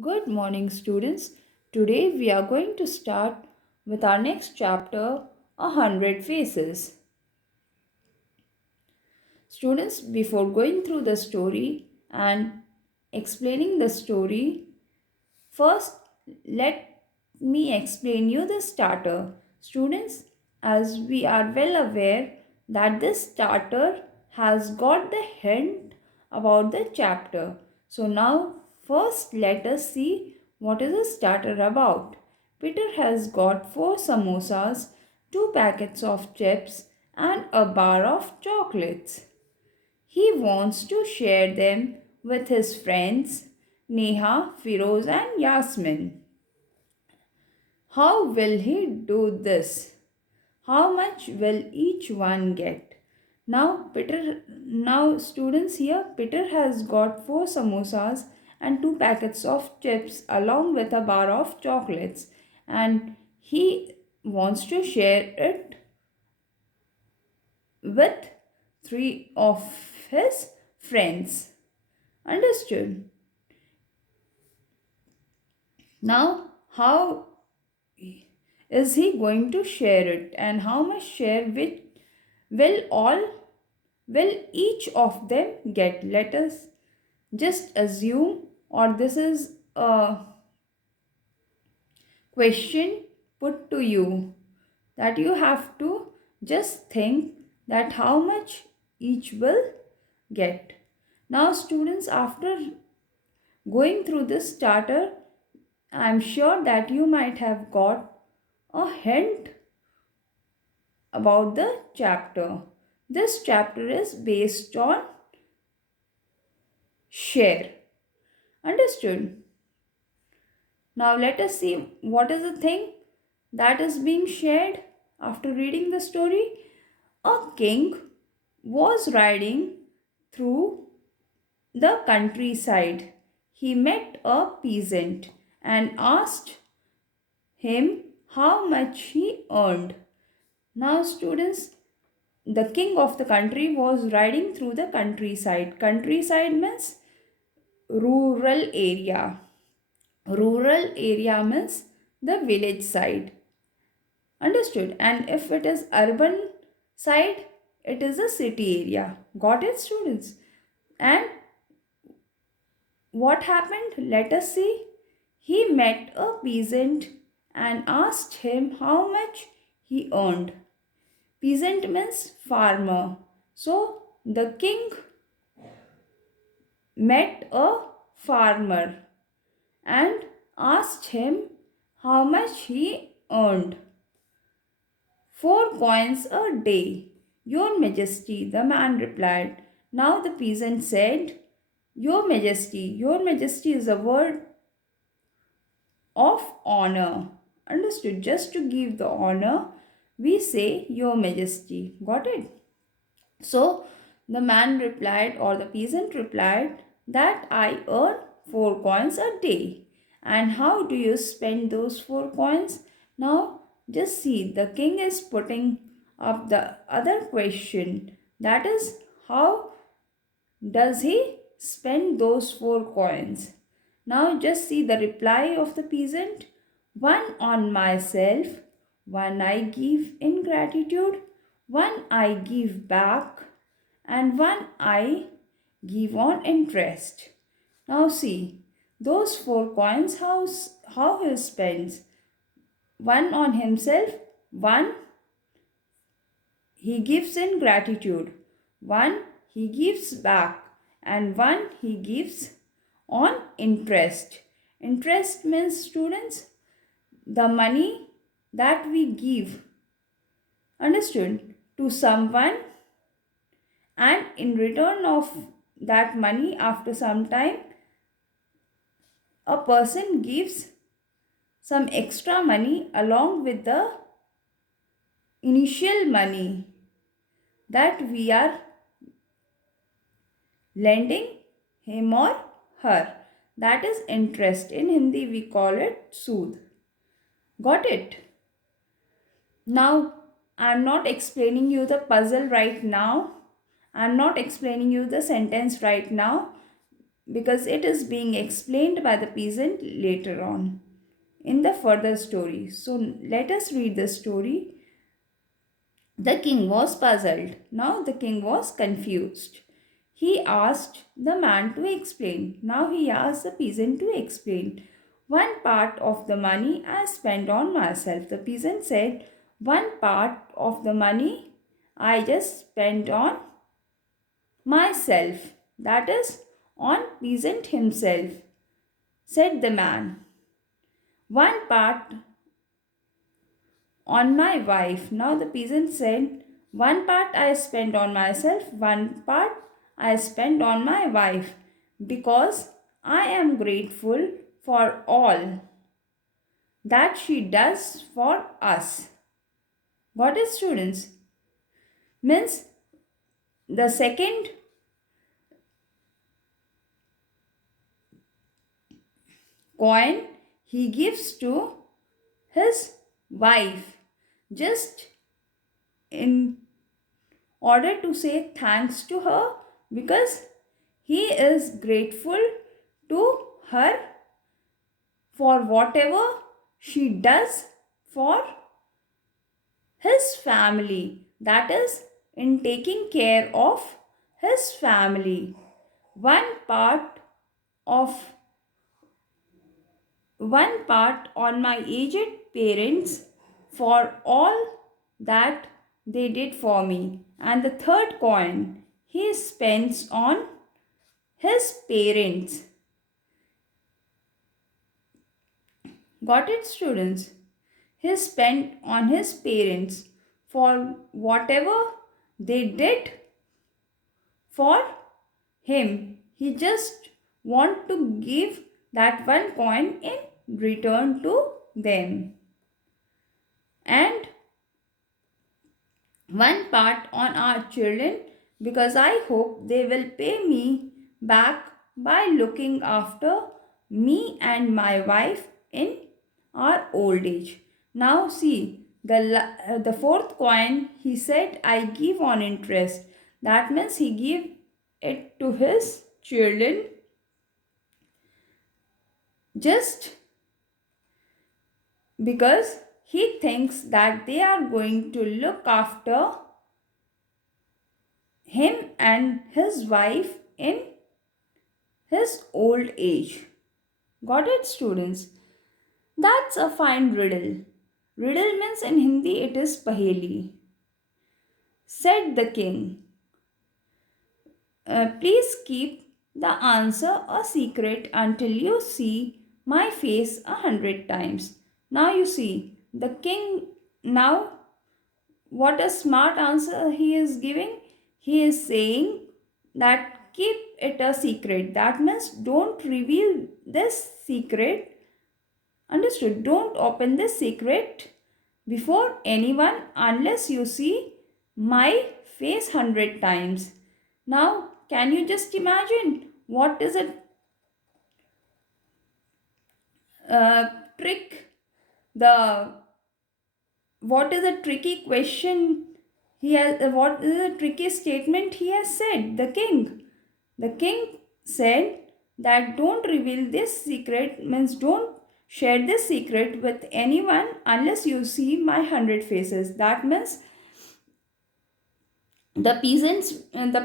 Good morning, students. Today we are going to start with our next chapter, 100 Faces. Students, before going through the story and explaining the story, first let me explain you the starter. Students, as we are well aware that this starter has got the hint about the chapter. So now first let us see what is the starter about. Peter has got 4 samosas, 2 packets of chips and a bar of chocolates. He wants to share them with his friends Neha, Firoz, and Yasmin. How will he do this? How much will each one get? Now students here, Peter has got 4 samosas and 2 packets of chips along with a bar of chocolates, and he wants to share it with 3 of his friends. Understood? Now, how is he going to share it, and how much share will all will each of them get? Let us just assume, or this is a question put to you, that you have to just think that how much each will get. Now students, after going through this starter, I'm sure that you might have got a hint about the chapter. This chapter is based on share. Understood? Now let us see what is the thing that is being shared after reading the story. A king was riding through the countryside. He met a peasant and asked him how much he earned. Now, students, the king of the country was riding through the countryside. Countryside means rural area. Rural area means the village side. Understood? And if it is urban side, it is a city area. Got it, students? And what happened? Let us see. He met a peasant and asked him how much he earned. Peasant means farmer. So the king met a farmer and asked him how much he earned. 4 coins a day, Your Majesty, the man replied. Now the peasant said, Your Majesty is a word of honor. Understood? Just to give the honor, we say Your Majesty. Got it? So the man replied, or the peasant replied, that I earn 4 coins a day. And how do you spend those 4 coins? Now just see, the king is putting up the other question, that is, how does he spend those 4 coins? Now just see the reply of the peasant. One on myself, one I give in gratitude, one I give back, and one I give on interest. Now see, those 4 coins, how he spends. One on himself, one he gives in gratitude, one he gives back, and one he gives on interest. Interest means, students, the money that we give, understood, to someone, and in return of that money, after some time, a person gives some extra money along with the initial money that we are lending him or her. That is interest. In Hindi we call it sood. Got it? Now I'm not explaining you the puzzle right now. I'm not explaining you the sentence right now. because it is being explained by the peasant later on in the further story. So let us read the story. The king was puzzled. Now the king was confused. He asked the man to explain. Now he asked the peasant to explain. One part of the money I spent on myself. The peasant said, one part of the money I just spent on myself. That is, on peasant himself, said the man. One part on my wife. Now the peasant said, one part I spent on myself, one part I spent on my wife, because I am grateful for all that she does for us. Got it, students? Means the second coin he gives to his wife just in order to say thanks to her, because he is grateful to her for whatever she does for his family, that is, in taking care of his family. One part of one part on my aged parents for all that they did for me, and the third coin he spends on his parents. Got it, students? He spent on his parents for whatever they did for him. He just want to give that one coin in return to them, and one part on our children, because I hope they will pay me back by looking after me and my wife in our old age. Now see, the fourth coin he said I give on interest. That means he give it to his children just because he thinks that they are going to look after him and his wife in his old age. Got it, students? That's a fine riddle. Riddle means in Hindi it is paheli. Said the king, please keep the answer a secret until you see my face 100 times. Now you see, the king now, what a smart answer he is giving. He is saying that keep it a secret. That means don't reveal this secret. Understood? Don't open this secret before anyone unless you see my face 100 times. Now, can you just imagine what is a trick? The what is a tricky question he has? What is a tricky statement he has said? The king said that don't reveal this secret, means don't share this secret with anyone unless you see my 100 faces. That means the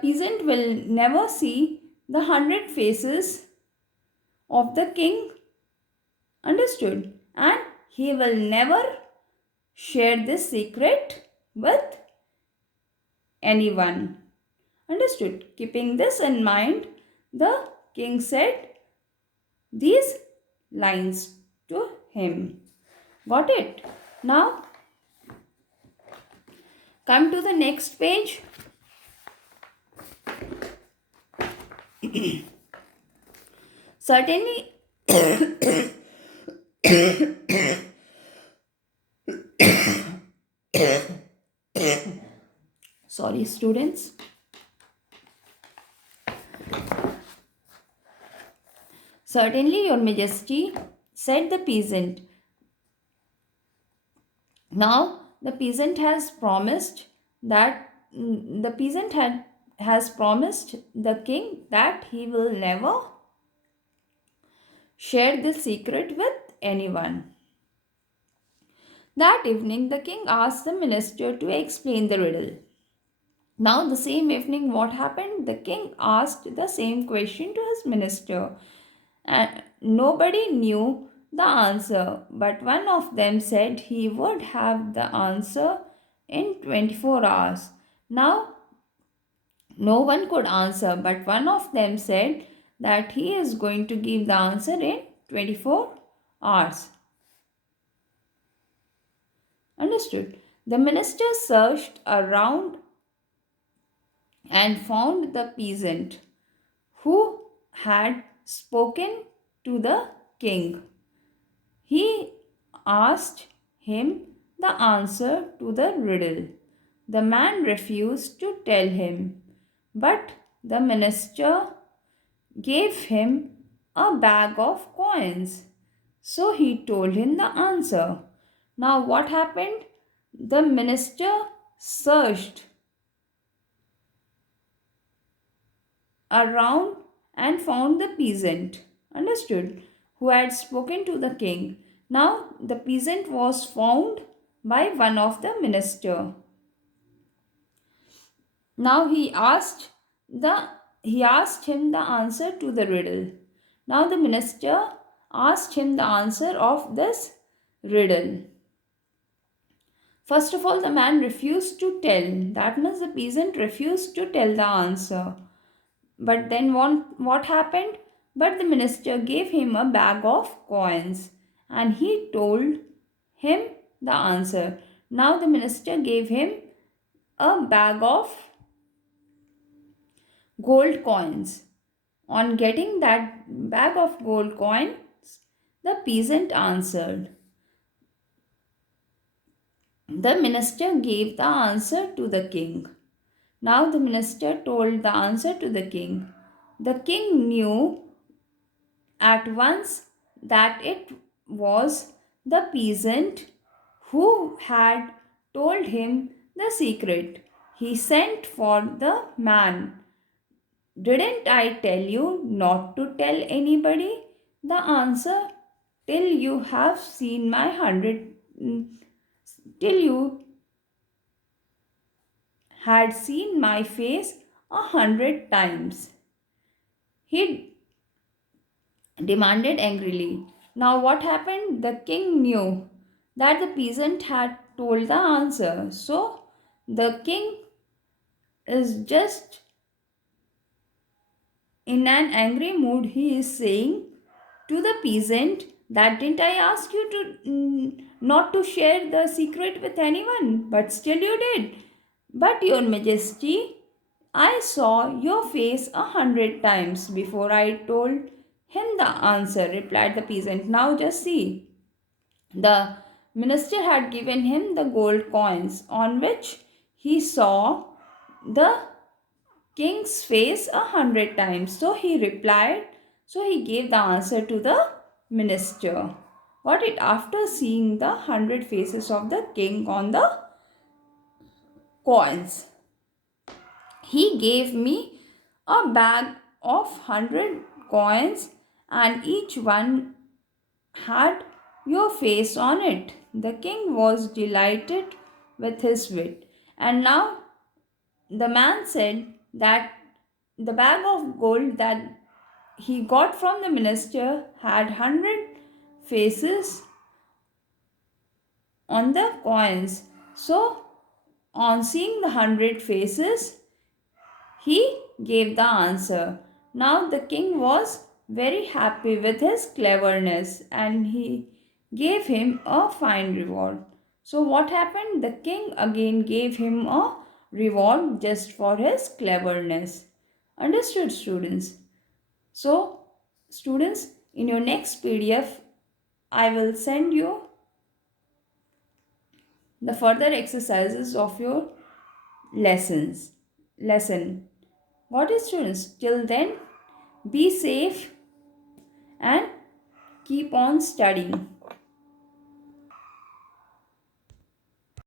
peasant will never see the 100 faces of the king. Understood? And he will never share this secret with anyone. Understood? Keeping this in mind, the king said these lines to him. Got it? Now come to the next page. Certainly, sorry, students. Certainly, Your Majesty, said the peasant. Now, the peasant has promised that the peasant has promised the king that he will never share this secret with anyone. That evening, the king asked the minister to explain the riddle. Now, the same evening, what happened? The king asked the same question to his minister, and nobody knew the answer, but one of them said he would have the answer in 24 hours. Now, no one could answer, but one of them said that he is going to give the answer in 24 hours. Understood? The minister searched around and found the peasant who had spoken to the king. He asked him the answer to the riddle. The man refused to tell him, but the minister gave him a bag of coins. So he told him the answer. Now, what happened? The minister searched around and found the peasant, understood, who had spoken to the king. Now, the peasant was found by one of the minister. Now the he asked him the answer to the riddle. Now the minister asked him the answer of this riddle. First of all, the man refused to tell. That means the peasant refused to tell the answer. But then what happened? But the minister gave him a bag of coins and he told him the answer. Now the minister gave him a bag of gold coins. On getting that bag of gold coins, the peasant answered. The minister gave the answer to the king. Now the minister told the answer to the king. The king knew at once that it was the peasant who had told him the secret. He sent for the man. Didn't I tell you not to tell anybody the answer till you have seen my till you had seen my face 100 times? He demanded angrily. Now, what happened? The king knew that the peasant had told the answer. So, the king is just in an angry mood. He is saying to the peasant that didn't I ask you to not to share the secret with anyone, but still you did. But your majesty, I saw your face 100 times before I told him the answer, replied the peasant. Now just see. The minister had given him the gold coins on which he saw the king's face 100 times. So he gave the answer to the minister. Got it? After seeing the 100 faces of the king on the coins, he gave me a bag of 100 coins, and each one had your face on it. The king was delighted with his wit. And now the man said that the bag of gold that he got from the minister had 100 faces on the coins. So, on seeing the 100 faces, he gave the answer. Now, the king was very happy with his cleverness and he gave him a fine reward. So, what happened? The king again gave him a reward just for his cleverness. Understood, students? So, students, in your next PDF, I will send you the further exercises of your lesson. Got it, students? Till then, be safe and keep on studying.